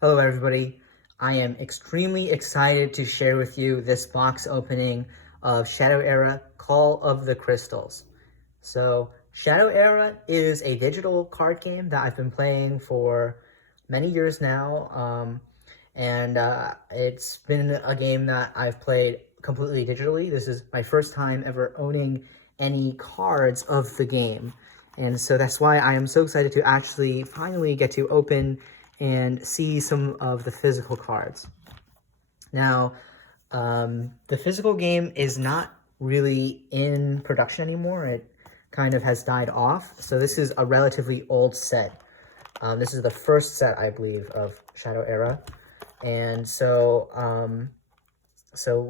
Hello everybody, I am extremely excited to share with you this box opening of Shadow Era Call of the Crystals. So Shadow Era is a digital card game that I've been playing for many years now, and it's been a game that I've played completely digitally. This is my first time ever owning any cards of the game. And so that's why I am so excited to actually finally get to open and see some of the physical cards. Now, the physical game is not really in production anymore. It kind of has died off. So this is a relatively old set. This is the first set, I believe, of Shadow Era. And so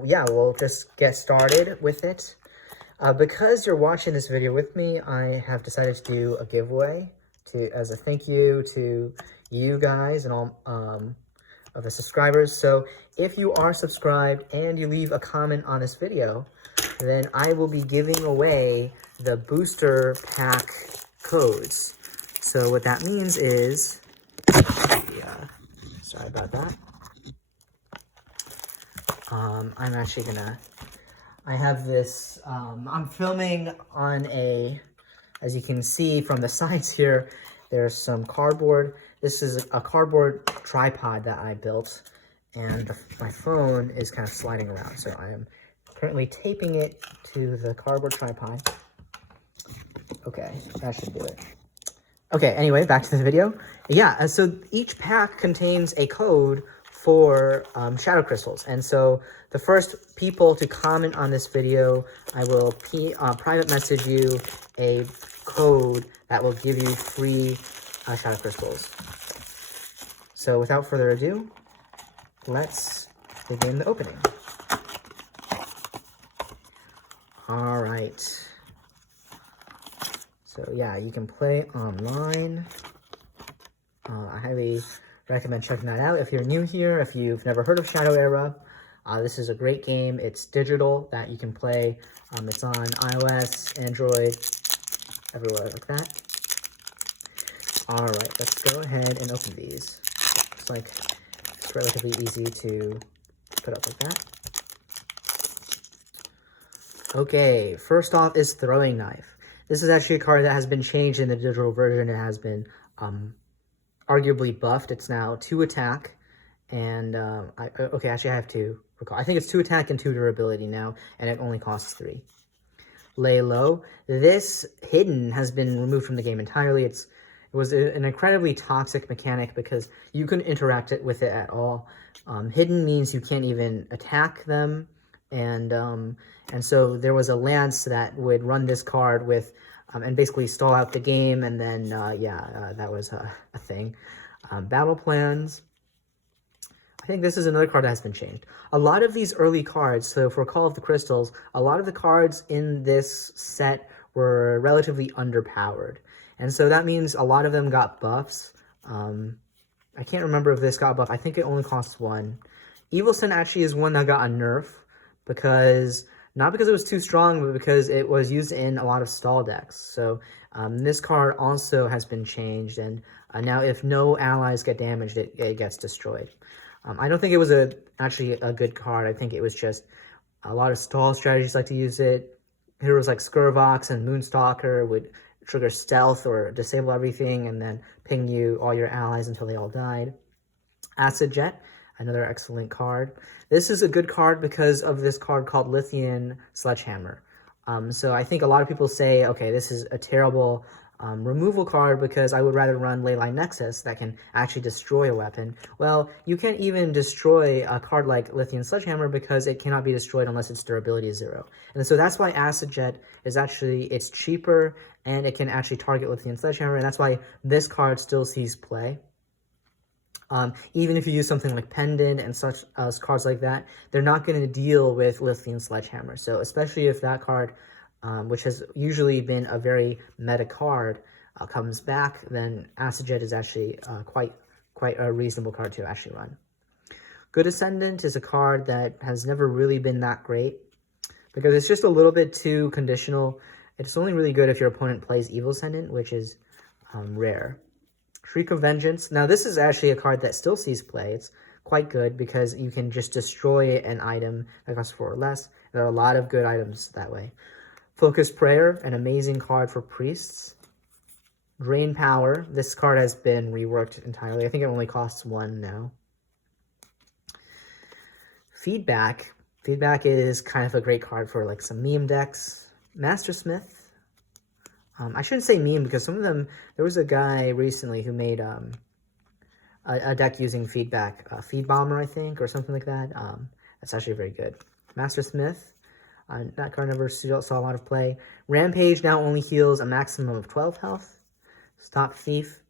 yeah, we'll just get started with it. Because you're watching this video with me, I have decided to do a giveaway as a thank you to you guys and all of the subscribers. So if you are subscribed and you leave a comment on this video, then I will be giving away the booster pack codes. So what that means is, sorry about that. I'm actually gonna, I have this, I'm filming on as you can see from the sides here, there's some cardboard. This is a cardboard tripod that I built, and my phone is kind of sliding around. So I am currently taping it to the cardboard tripod. Okay, that should do it. Okay, anyway, back to the video. Yeah, so each pack contains a code for shadow crystals. And so the first people to comment on this video, I will private message you a code that will give you free shadow crystals. So without further ado, let's begin the opening. All right. So yeah, you can play online. I highly recommend checking that out. If you're new here, if you've never heard of Shadow Era, this is a great game. It's digital that you can play. It's on iOS, Android, everywhere like that. All right, let's go ahead and open these. It's like it's relatively easy to put up like that. Okay, first off is Throwing Knife. This is actually a card that has been changed in the digital version. It has been arguably buffed. It's now 2 attack, and okay, actually I have to recall. I think it's 2 attack and 2 durability now, and it only costs 3. Lay Low. This hidden has been removed from the game entirely. It was an incredibly toxic mechanic because you couldn't interact with it at all. Hidden means you can't even attack them, and so there was a lance that would run this card with and basically stall out the game, and then that was a thing. Battle plans. I think this is another card that has been changed. A lot of these early cards, so for Call of the Crystals, a lot of the cards in this set were relatively underpowered. And so that means a lot of them got buffs. I can't remember if this got buff. I think it only costs 1. Evil Sin actually is one that got a nerf because, not because it was too strong, but because it was used in a lot of stall decks. So this card also has been changed, and now if no allies get damaged, it gets destroyed. I don't think it was actually a good card. I think it was just a lot of stall strategies like to use it. Heroes like Skurvox and Moonstalker would trigger stealth or disable everything and then ping you all your allies until they all died. Acid Jet, another excellent card. This is a good card because of this card called Lithian Sledgehammer. So I think a lot of people say, okay, this is a terrible removal card because I would rather run Leyline Nexus that can actually destroy a weapon. Well, you can't even destroy a card like Lithian Sledgehammer because it cannot be destroyed unless its durability is 0. And so that's why Acid Jet is actually, it's cheaper and it can actually target Lithian Sledgehammer, and that's why this card still sees play. Even if you use something like Pendant and such cards like that, they're not going to deal with Lithian Sledgehammer. So especially if that card, which has usually been a very meta card, comes back, then Acid Jet is actually quite a reasonable card to actually run. Good Ascendant is a card that has never really been that great because it's just a little bit too conditional. It's only really good if your opponent plays Evil Ascendant, which is rare. Shriek of Vengeance. Now, this is actually a card that still sees play. It's quite good because you can just destroy an item that costs 4 or less. There are a lot of good items that way. Focus Prayer, an amazing card for priests. Drain Power. This card has been reworked entirely. I think it only costs 1 now. Feedback. Feedback is kind of a great card for like some meme decks. Mastersmith. I shouldn't say meme because some of them, there was a guy recently who made a deck using feedback, Feed Bomber, I think, or something like that. That's actually very good. Mastersmith, that card never saw a lot of play. Rampage now only heals a maximum of 12 health. Stop Thief.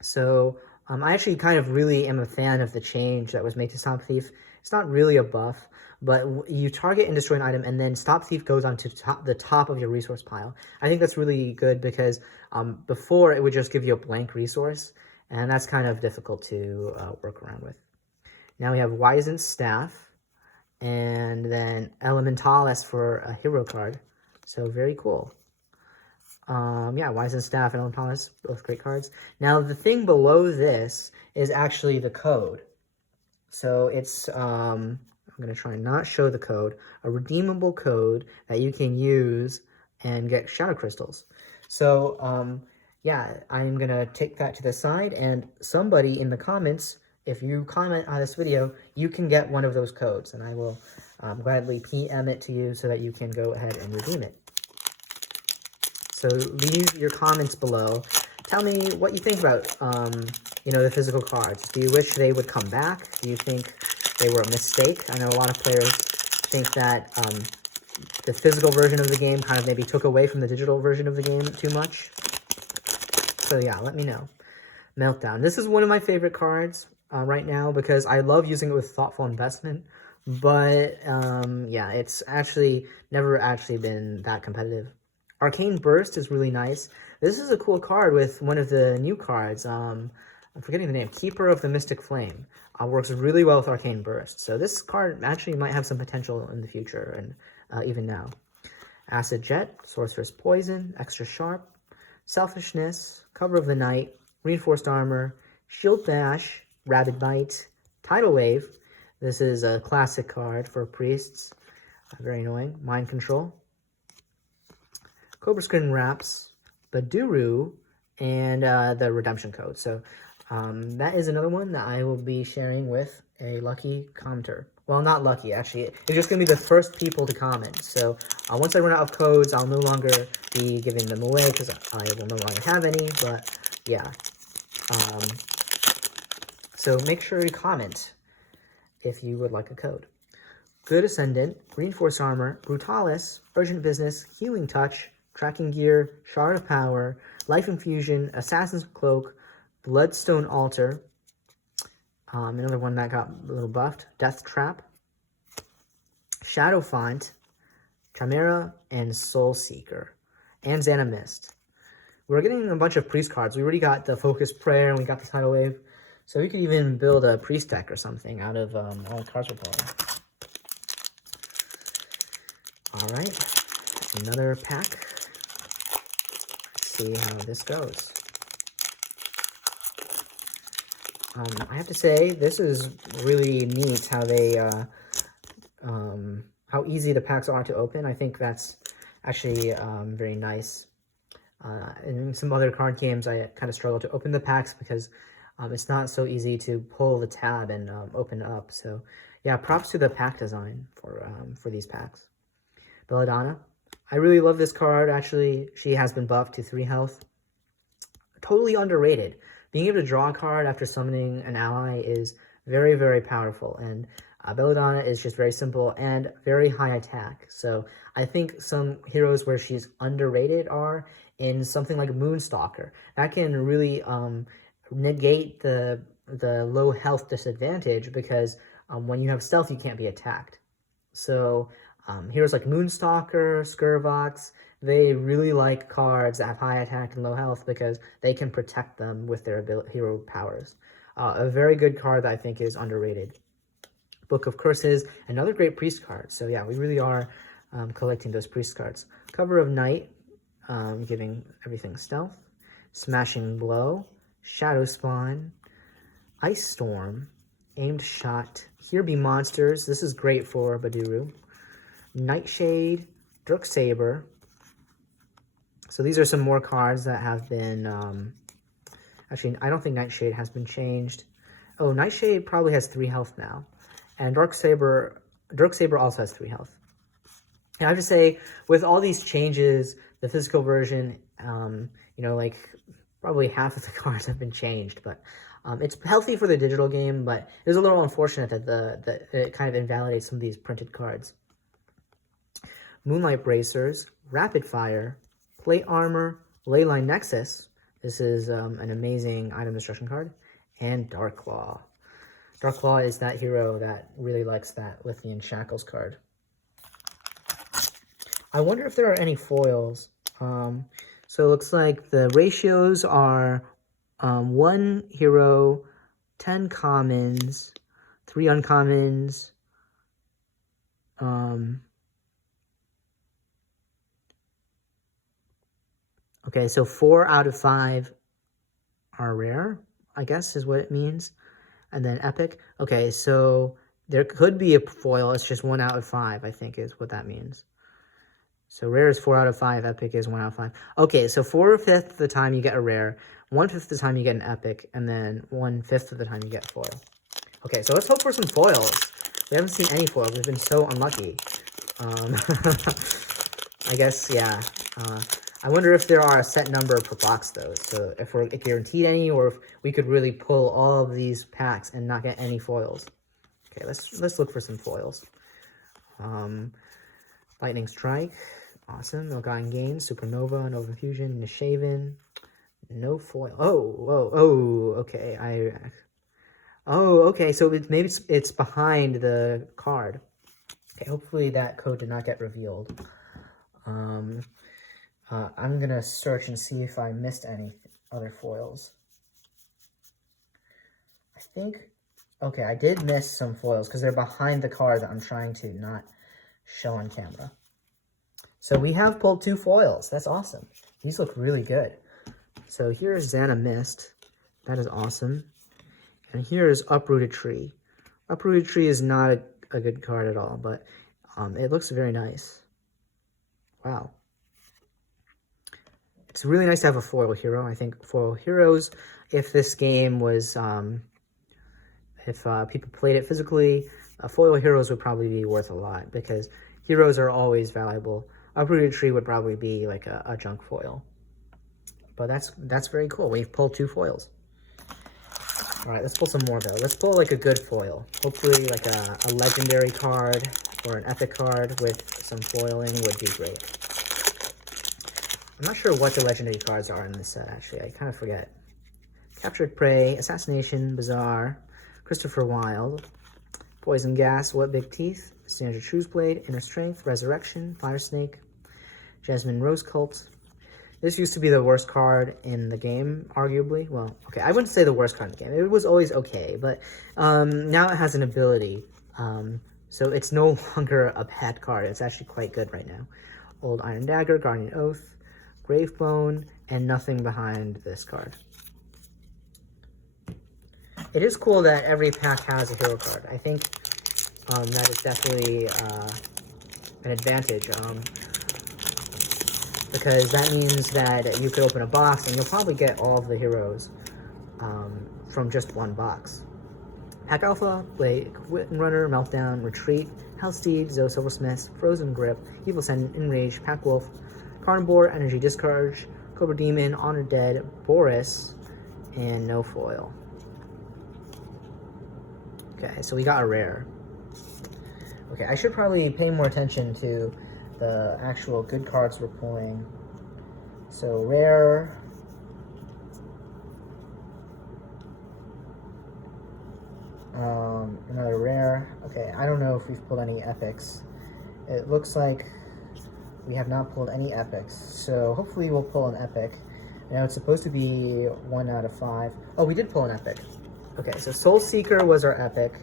So I actually kind of really am a fan of the change that was made to Stop Thief. It's not really a buff, but you target and destroy an item, and then Stop Thief goes onto the top of your resource pile. I think that's really good because before it would just give you a blank resource, and that's kind of difficult to work around with. Now we have Wizened Staff, and then Elementalis for a hero card. So very cool. Yeah, Wizened Staff and Elementalis, both great cards. Now the thing below this is actually the code. So it's, I'm going to try and not show the code, a redeemable code that you can use and get shadow crystals. So, yeah, I'm going to take that to the side, and somebody in the comments, if you comment on this video, you can get one of those codes, and I will gladly PM it to you so that you can go ahead and redeem it. So leave your comments below. Tell me what you think about, you know, the physical cards. Do you wish they would come back? Do you think they were a mistake? I know a lot of players think that the physical version of the game kind of maybe took away from the digital version of the game too much. So yeah, let me know. Meltdown. This is one of my favorite cards right now because I love using it with thoughtful investment. But yeah, it's actually never actually been that competitive. Arcane Burst is really nice. This is a cool card with one of the new cards. I'm forgetting the name. Keeper of the Mystic Flame. Works really well with Arcane Burst. So this card actually might have some potential in the future and even now. Acid Jet, Sorcerer's Poison, Extra Sharp, Selfishness, Cover of the Night, Reinforced Armor, Shield Bash, Rabid Bite, Tidal Wave. This is a classic card for priests. Very annoying. Mind Control. Cobra Skin Wraps, Baduru, and the Redemption Code. So that is another one that I will be sharing with a lucky commenter. Well, not lucky, actually. It's just going to be the first people to comment. So once I run out of codes, I'll no longer be giving them away because I will no longer have any. But yeah. So make sure you comment if you would like a code. Good Ascendant, Reinforced Armor, Brutalis, Urgent Business, Healing Touch, Tracking Gear, Shard of Power, Life Infusion, Assassin's Cloak, Bloodstone Altar, another one that got a little buffed, Death Trap, Shadow Font, Chimera, and Soul Seeker, and Xana Mist. We're getting a bunch of priest cards. We already got the Focus Prayer, and we got the Tidal Wave, so we could even build a priest deck or something out of all the cards we're pulling. Alright, another pack. See how this goes. I have to say, this is really neat how they, how easy the packs are to open. I think that's actually very nice. In some other card games, I kind of struggle to open the packs because it's not so easy to pull the tab and open up. So yeah, props to the pack design for these packs. Belladonna. I really love this card, actually. She has been buffed to 3 health. Totally underrated. Being able to draw a card after summoning an ally is very, very powerful. And Belladonna is just very simple and very high attack. So I think some heroes where she's underrated are in something like Moonstalker. That can really negate the low health disadvantage because when you have stealth, you can't be attacked. So heroes like Moonstalker, Skirvox, they really like cards that have high attack and low health because they can protect them with their hero powers. A very good card that I think is underrated. Book of Curses, another great priest card. So yeah, we really are collecting those priest cards. Cover of Night, giving everything stealth. Smashing Blow, Shadow Spawn, Ice Storm, Aimed Shot, Here Be Monsters. This is great for Baduru. Nightshade, Dirksaber. So these are some more cards that have been, actually, I don't think Nightshade has been changed. Oh, Nightshade probably has 3 health now. And Dirksaber also has 3 health. And I have to say, with all these changes, the physical version, you know, like, probably half of the cards have been changed, but it's healthy for the digital game, but it was a little unfortunate that it kind of invalidates some of these printed cards. Moonlight Bracers, Rapid Fire, Plate Armor, Leyline Nexus. This is an amazing item destruction card. And Dark Claw. Dark Claw is that hero that really likes that Lithian Shackles card. I wonder if there are any foils. So it looks like the ratios are 1 hero, 10 commons, 3 uncommons, okay, so 4 out of 5 are rare, I guess is what it means. And then epic. Okay, so there could be a foil. It's just 1 out of 5, I think is what that means. So rare is 4 out of 5. Epic is 1 out of 5. Okay, so 4/5 of the time you get a rare. 1/5 of the time you get an epic. And then 1/5 of the time you get foil. Okay, so let's hope for some foils. We haven't seen any foils. We've been so unlucky. I guess, yeah. I wonder if there are a set number per box, though. So if we're guaranteed any, or if we could really pull all of these packs and not get any foils. Okay, let's look for some foils. Lightning Strike, awesome. Milgain Gain, Supernova, Nova Fusion, Nishaven, no foil. Oh, okay. Okay. So maybe it's behind the card. Okay, hopefully that code did not get revealed. I'm gonna search and see if I missed any other foils. I think, okay, I did miss some foils because they're behind the card that I'm trying to not show on camera. So we have pulled 2 foils. That's awesome. These look really good. So here's Xana Mist. That is awesome. And here is Uprooted Tree. Uprooted Tree is not a good card at all, but it looks very nice. Wow. It's really nice to have a foil hero. I think foil heroes, if this game was, if people played it physically, foil heroes would probably be worth a lot because heroes are always valuable. Uprooted Tree would probably be like a junk foil. But that's very cool. We've pulled 2 foils. All right, let's pull some more though. Let's pull like a good foil. Hopefully like a legendary card or an epic card with some foiling would be great. I'm not sure what the legendary cards are in this set, actually. I kind of forget. Captured Prey, Assassination, Bazaar, Christopher Wilde, Poison Gas, What Big Teeth, Standard Truesblade, Inner Strength, Resurrection, Fire Snake, Jasmine Rose Cult. This used to be the worst card in the game, arguably. Well, okay, I wouldn't say the worst card in the game. It was always okay, but now it has an ability. So it's no longer a bad card. It's actually quite good right now. Old Iron Dagger, Guardian Oath, Gravebone, and nothing behind this card. It is cool that every pack has a hero card. I think that is definitely an advantage. Because that means that you could open a box and you'll probably get all of the heroes from just one box. Pack Alpha, Blade, Runner, Meltdown, Retreat, Hellsteed, Zoe Silversmith, Frozen Grip, Evil Send, Enrage, Pack Wolf, Carnivore, Energy Discharge, Cobra Demon, Honored Dead, Boris, and no foil. Okay, so we got a rare. Okay, I should probably pay more attention to the actual good cards we're pulling. So rare. Another rare. Okay, I don't know if we've pulled any epics. It looks like we have not pulled any epics. So hopefully we'll pull an epic. Now it's supposed to be 1 out of 5. Oh, we did pull an epic. Okay, so Soul Seeker was our epic.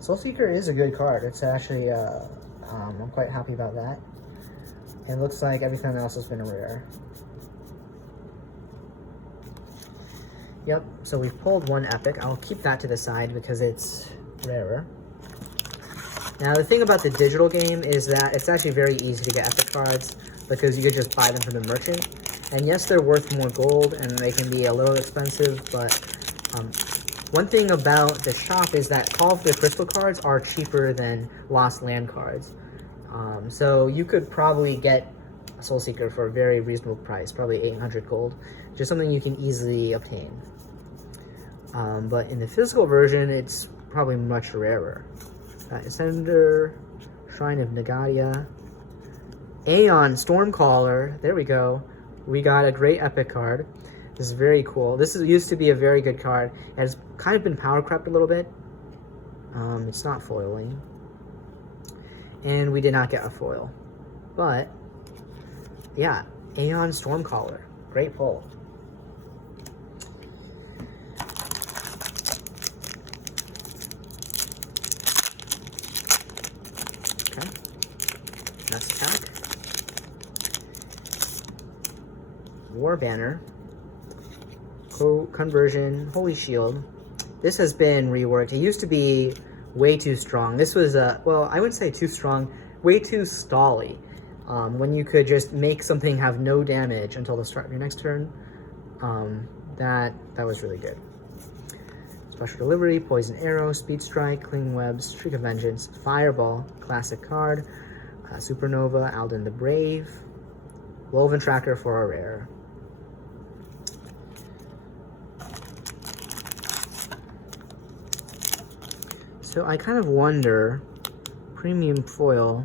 Soul Seeker is a good card. It's actually, I'm quite happy about that. It looks like everything else has been rare. Yep, so we've pulled one epic. I'll keep that to the side because it's rarer. Now, the thing about the digital game is that it's actually very easy to get epic cards because you could just buy them from the merchant. And yes, they're worth more gold and they can be a little expensive, but one thing about the shop is that Call of the Crystal cards are cheaper than Lost Land cards. So you could probably get a Soul Seeker for a very reasonable price, probably 800 gold, just something you can easily obtain. But in the physical version, it's probably much rarer. Ascender, Shrine of Nagadia, Aeon Stormcaller, there we go. We got a great epic card. This is very cool. This used to be a very good card. It has kind of been power crept a little bit. It's not foiling. And we did not get a foil. But, yeah, Aeon Stormcaller. Great pull. Okay. Next attack. War Banner. Conversion. Holy Shield. This has been reworked. It used to be way too strong. This was, well, I wouldn't say too strong, way too stally. When you could just make something have no damage until the start of your next turn. That was really good. Special Delivery, Poison Arrow, Speed Strike, Clinging Webs, Streak of Vengeance, Fireball, classic card, Supernova, Alden the Brave, Woven Tracker for a rare. So I kind of wonder, premium foil.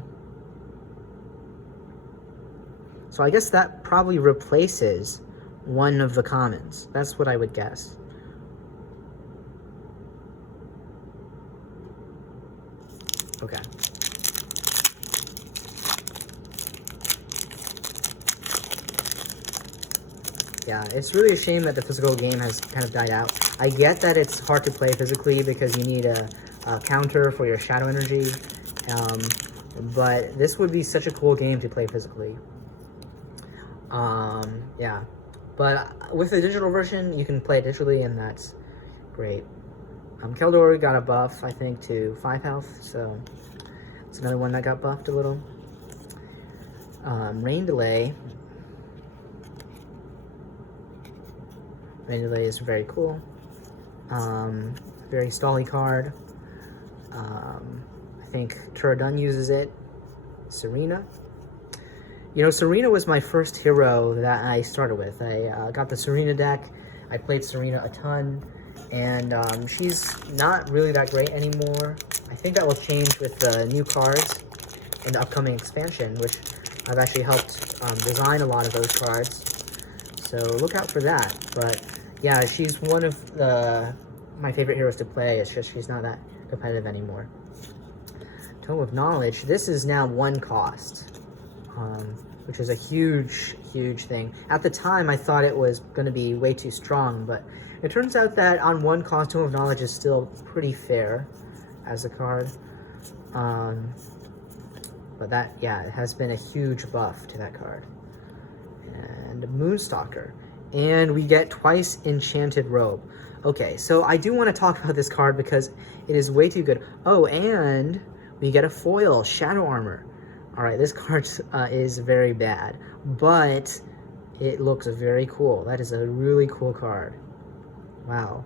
So I guess that probably replaces one of the commons. That's what I would guess. Okay. Yeah, it's really a shame that the physical game has kind of died out. I get that it's hard to play physically because you need a counter for your shadow energy, but this would be such a cool game to play physically. Yeah, but with the digital version, you can play it digitally, and that's great. Keldor got a buff, I think, to 5 health, so it's another one that got buffed a little. Rain Delay. Rain Delay is very cool. Very stally card. I think Turadun uses it. Serena. You know, Serena was my first hero that I started with. I got the Serena deck. I played Serena a ton, and she's not really that great anymore. I think that will change with the new cards in the upcoming expansion, which I've actually helped design a lot of those cards. So look out for that. But yeah, she's one of my favorite heroes to play. It's just she's not that competitive anymore. Tome of Knowledge. This is now 1 cost, which is a huge, huge thing. At the time, I thought it was going to be way too strong, but it turns out that on 1 cost, Tome of Knowledge is still pretty fair as a card. But that, yeah, it has been a huge buff to that card. And Moonstalker. And we get twice Enchanted Robe. Okay, so I do want to talk about this card because it is way too good. Oh, and we get a foil, Shadow Armor. All right, this card is very bad, but it looks very cool. That is a really cool card. Wow.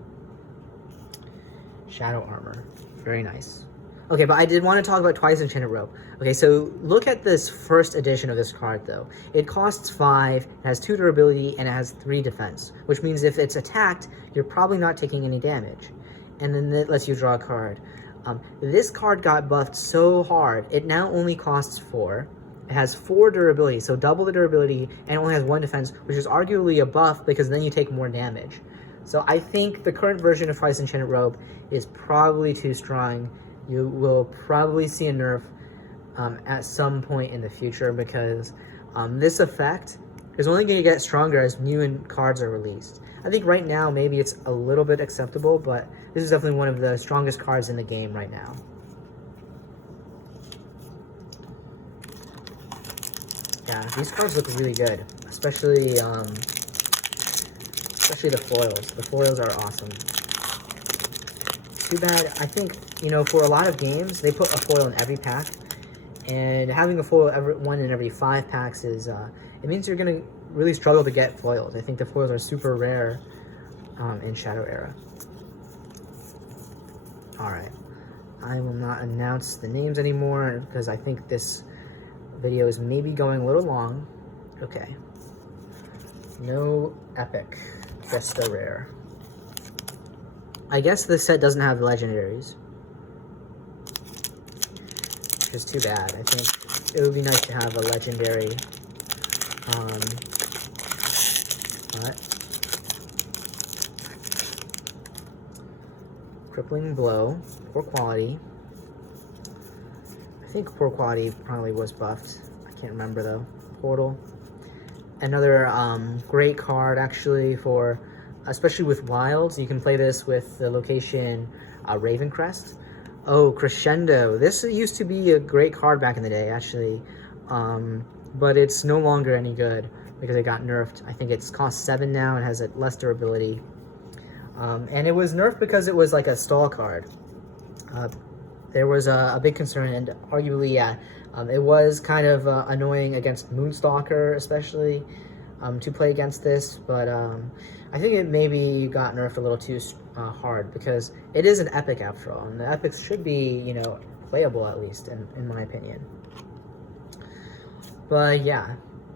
Shadow Armor, very nice. Okay, but I did want to talk about Twice Enchanted Robe. Okay, so look at this first edition of this card, though. It costs 5, it has 2 durability, and it has 3 defense, which means if it's attacked, you're probably not taking any damage. And then it lets you draw a card. This card got buffed so hard, it now only costs 4. It has 4 durability, so double the durability, and only has 1 defense, which is arguably a buff because then you take more damage. So I think the current version of Twice Enchanted Robe is probably too strong. You will probably see a nerf at some point in the future because this effect is only going to get stronger as new cards are released. I think right now maybe it's a little bit acceptable, but this is definitely one of the strongest cards in the game right now. Yeah, these cards look really good, especially especially the foils. The foils are awesome. Too bad, I think, you know, for a lot of games, they put a foil in every pack, and having a foil one in every 5 packs is, it means you're going to really struggle to get foils. I think the foils are super rare in Shadow Era. Alright, I will not announce the names anymore because I think this video is maybe going a little long. Okay. No epic, just the rare. I guess this set doesn't have legendaries, which is too bad. I think it would be nice to have a legendary, but Crippling Blow, poor quality. I think poor quality probably was buffed. I can't remember though. Portal. Another great card actually for, especially with wilds. You can play this with the location Ravencrest. Oh, Crescendo. This used to be a great card back in the day actually, but it's no longer any good because it got nerfed. I think it's cost 7 now and has a less durability. And it was nerfed because it was like a stall card. There was a big concern, and arguably, yeah, it was kind of annoying against Moonstalker, especially, to play against this, but I think it maybe got nerfed a little too hard, because it is an epic after all, and the epics should be, you know, playable at least, in my opinion. But yeah,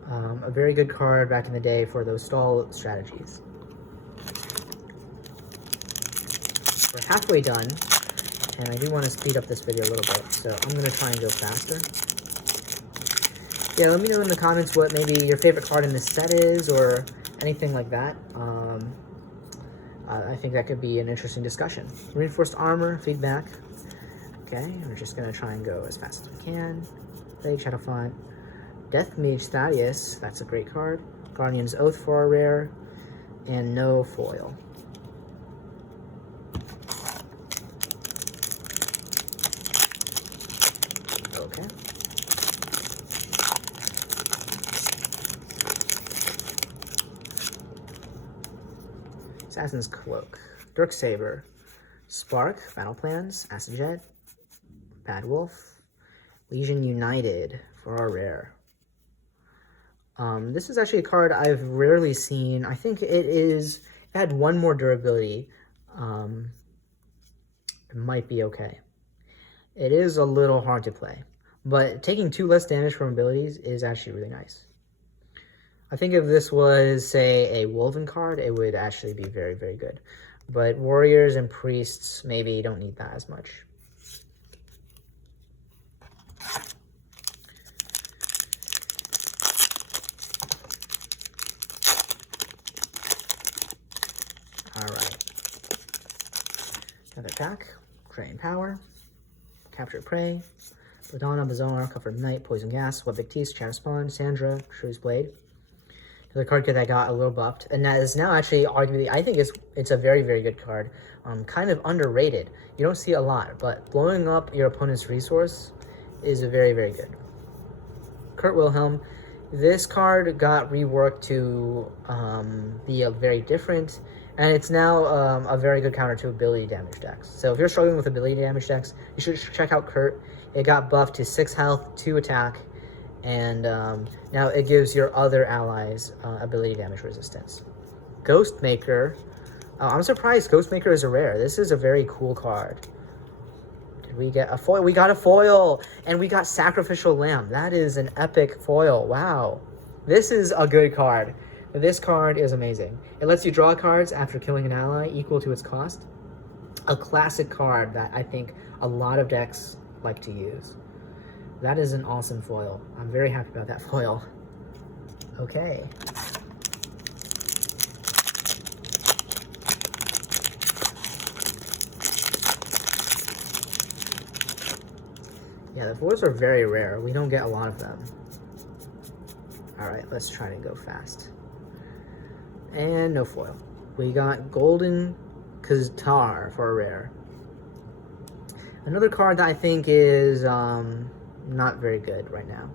a very good card back in the day for those stall strategies. We're halfway done. And I do want to speed up this video a little bit, so I'm going to try and go faster. Yeah, let me know in the comments what maybe your favorite card in this set is, or anything like that. I think that could be an interesting discussion. Reinforced Armor, feedback. Okay, we're just going to try and go as fast as we can. Plague Shadowfont. Death Mage Thaddeus, that's a great card. Guardian's Oath for our rare. And no foil. Okay. Assassin's Cloak, Dirksaber, Spark, Battle Plans, Acid Jet, Bad Wolf, Legion United for our rare. This is actually a card I've rarely seen. I think it had 1 more durability. It might be okay. It is a little hard to play, but taking 2 less damage from abilities is actually really nice. I think if this was, say, a Woven card, it would actually be very, very good. But Warriors and Priests maybe don't need that as much. Alright. Another pack. Drain Power. Capture Prey. Ladonna, Bazaar, Covered Night, Poison Gas, Web Baptiste, Shadow Spawn, Sandra, Shrew's Blade. Another card that got a little buffed, and that is now actually arguably, I think it's a very, very good card. Kind of underrated. You don't see a lot, but blowing up your opponent's resource is very, very good. Kurt Wilhelm. This card got reworked to be very different, and it's now a very good counter to ability damage decks. So if you're struggling with ability damage decks, you should check out Kurt. It got buffed to 6 health, 2 attack, and now it gives your other allies ability damage resistance. Ghostmaker. I'm surprised Ghostmaker is a rare. This is a very cool card. Did we get a foil? We got a foil! And we got Sacrificial Lamb. That is an epic foil. Wow. This is a good card. This card is amazing. It lets you draw cards after killing an ally equal to its cost. A classic card that I think a lot of decks like to use. That is an awesome foil. I'm very happy about that foil. Okay. Yeah, the foils are very rare. We don't get a lot of them. Alright, let's try to go fast. And no foil. We got Golden Kaztar for a rare. Another card that I think is not very good right now.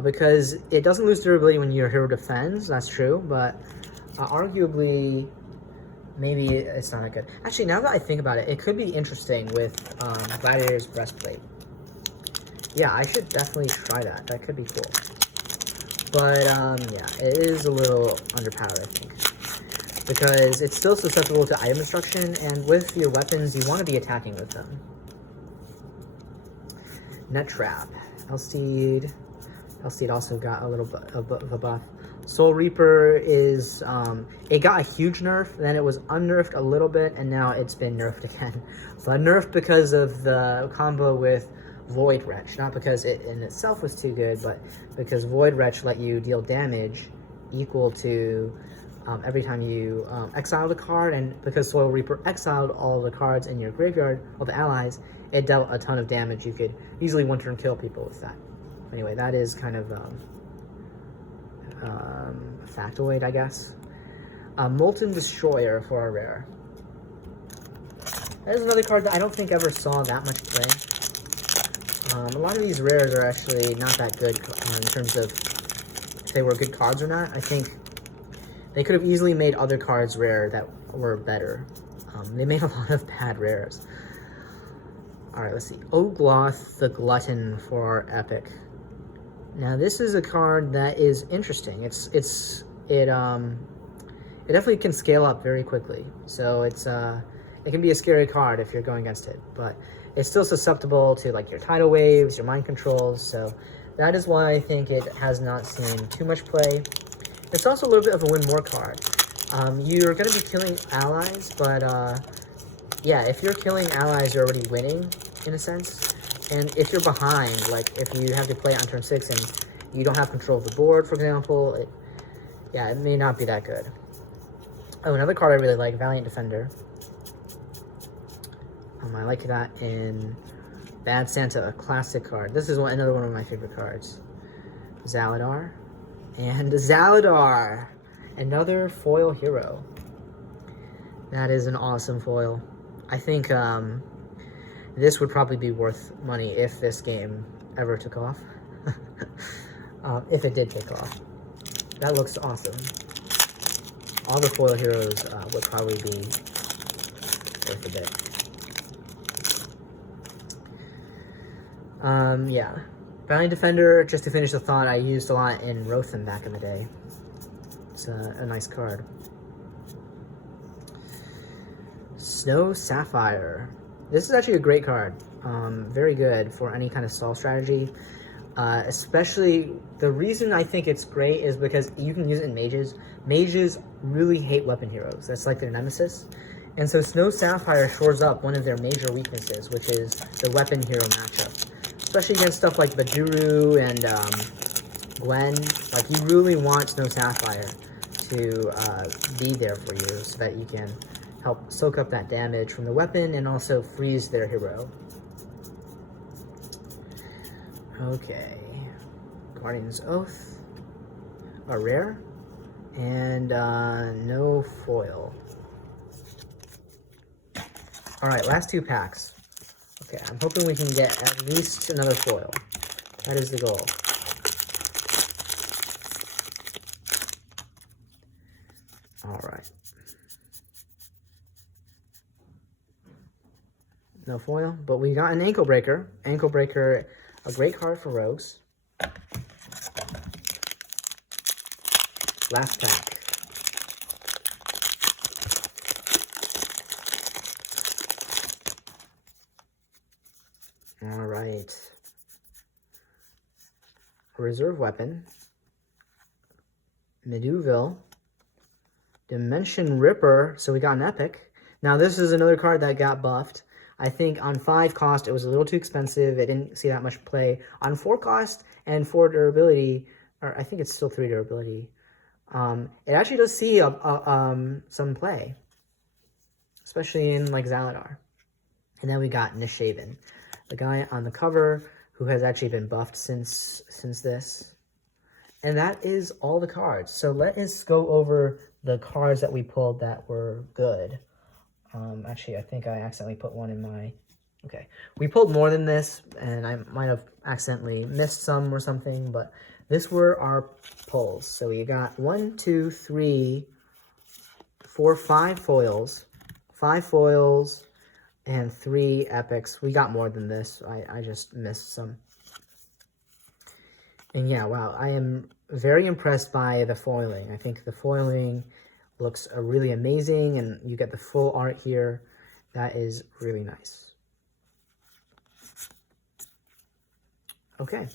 Because it doesn't lose durability when your hero defends, that's true, but Arguably, maybe it's not that good. Actually, now that I think about it, it could be interesting with Gladiator's Breastplate. Yeah, I should definitely try that. That could be cool. But, yeah, it is a little underpowered, I think. Because it's still susceptible to item destruction, and with your weapons, you want to be attacking with them. Net Trap. Elsteed also got a little bit of a buff. Soul Reaper is, it got a huge nerf, then it was unnerfed a little bit, and now it's been nerfed again. But nerfed because of the combo with Void Wrench, not because it in itself was too good, but because Void Wrench let you deal damage equal to every time you exile the card, and because Soul Reaper exiled all the cards in your graveyard, all the allies, it dealt a ton of damage. You could easily one-turn kill people with that. Anyway, that is kind of a factoid, I guess. Molten Destroyer for a rare. That is another card that I don't think ever saw that much play. A lot of these rares are actually not that good in terms of if they were good cards or not. I think they could have easily made other cards rare that were better. They made a lot of bad rares. Alright, let's see. Ogloth the Glutton for Epic. Now this is a card that is interesting. It definitely can scale up very quickly. So it can be a scary card if you're going against it, but it's still susceptible to like your tidal waves, your mind controls. So that is why I think it has not seen too much play. It's also a little bit of a win more card. You're going to be killing allies, but yeah, if you're killing allies, you're already winning in a sense. And if you're behind, like if you have to play on turn 6 and you don't have control of the board, for example, it may not be that good. Oh, another card I really like, Valiant Defender. I like that in Bad Santa, a classic card. This is another one of my favorite cards. Zaladar. And Zaladar, another foil hero. That is an awesome foil. I think this would probably be worth money if this game ever took off. If it did take off. That looks awesome. All the foil heroes would probably be worth a bit. Yeah. Valiant Defender, just to finish the thought, I used a lot in Rothan back in the day. It's a nice card. Snow Sapphire. This is actually a great card. Very good for any kind of stall strategy. Especially, the reason I think it's great is because you can use it in mages. Mages really hate weapon heroes. That's like their nemesis. And so Snow Sapphire shores up one of their major weaknesses, which is the weapon hero matchup. Especially against stuff like Baduru and Gwen. Like, you really want Snow Sapphire to be there for you so that you can help soak up that damage from the weapon and also freeze their hero. Okay. Guardian's Oath. A rare. And no foil. Alright, last two packs. Okay, I'm hoping we can get at least another foil. That is the goal. Alright. No foil, but we got an Ankle Breaker. Ankle Breaker, a great card for rogues. Last pack. Alright. Reserve Weapon. Meduville. Dimension Ripper. So we got an Epic. Now this is another card that got buffed. I think on 5 cost, it was a little too expensive. It didn't see that much play. On 4 cost and 4 durability, or I think it's still 3 durability, it actually does see some play. Especially in, like, Zaladar. And then we got Nishaven, the guy on the cover who has actually been buffed since this. And that is all the cards. So let us go over the cards that we pulled that were good. Actually, I think I accidentally put one in my... Okay. We pulled more than this, and I might have accidentally missed some or something, but this were our pulls. So we got 1, 2, 3, for 5 foils, and 3 epics. We got more than this. I just missed some. And yeah, wow, I am very impressed by the foiling. I think the foiling looks really amazing, and you get the full art here. That is really nice. Okay,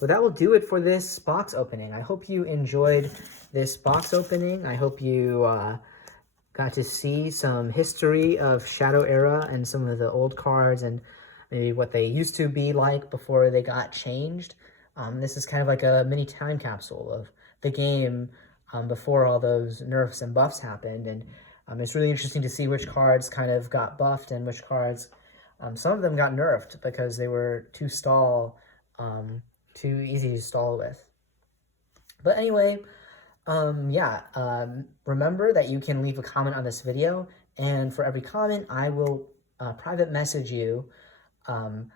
but that will do it for this box opening. I hope you enjoyed this box opening. I hope you got to see some history of Shadow Era and some of the old cards and maybe what they used to be like before they got changed. This is kind of like a mini time capsule of the game before all those nerfs and buffs happened. And it's really interesting to see which cards kind of got buffed and which cards, some of them got nerfed because they were too easy to stall with. But anyway, remember that you can leave a comment on this video, and for every comment, I will private message you,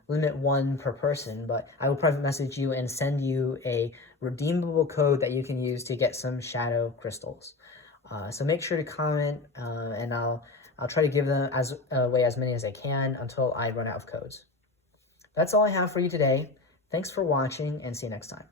limit 1 per person, but I will private message you and send you a redeemable code that you can use to get some shadow crystals. So make sure to comment, and I'll try to give them away as many as I can until I run out of codes. That's all I have for you today. Thanks for watching, and see you next time.